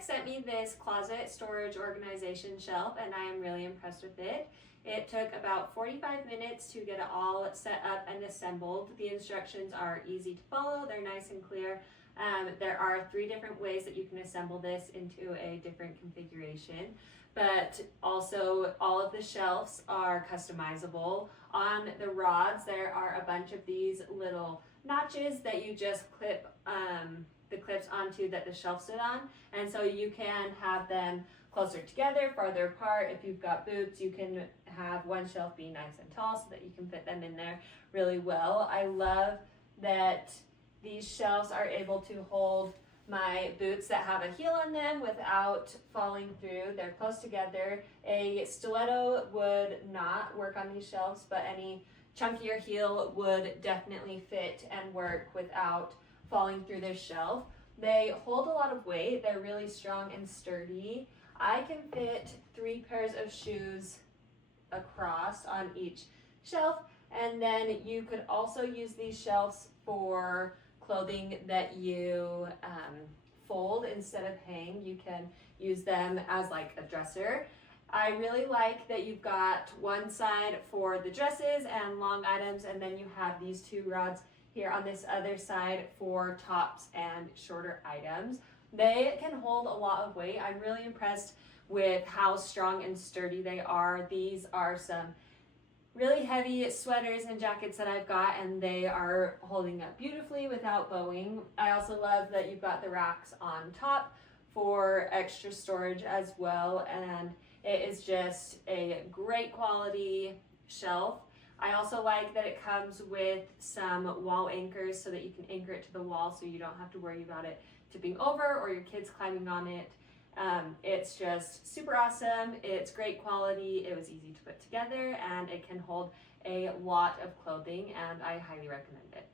VIPEK sent me this closet storage organization shelf, and I am really impressed with it. It took about 45 minutes to get it all set up and assembled. The instructions are easy to follow, they're nice and clear. There are 3 different ways that you can assemble this into a different configuration, but also all of the shelves are customizable. On the rods, there are a bunch of these little notches that you just clip the clips onto that the shelf sit on, and so you can have them closer together, farther apart. If you've got boots, you can have one shelf be nice and tall so that you can fit them in there really well. I love that these shelves are able to hold my boots that have a heel on them without falling through. They're close together. A stiletto would not work on these shelves, but any chunkier heel would definitely fit and work without falling through this shelf. They hold a lot of weight. They're really strong and sturdy. I can fit 3 pairs of shoes across on each shelf, and then you could also use these shelves for clothing that you fold instead of hang. You can use them as like a dresser. I really like that you've got one side for the dresses and long items, and then you have these 2 rods here on this other side for tops and shorter items. They can hold a lot of weight. I'm really impressed with how strong and sturdy they are. These are some really heavy sweaters and jackets that I've got, and they are holding up beautifully without bowing. I also love that you've got the racks on top for extra storage as well, and it is just a great quality shelf. I also like that it comes with some wall anchors so that you can anchor it to the wall so you don't have to worry about it tipping over or your kids climbing on it. It's just super awesome. It's great quality. It was easy to put together, and it can hold a lot of clothing, and I highly recommend it.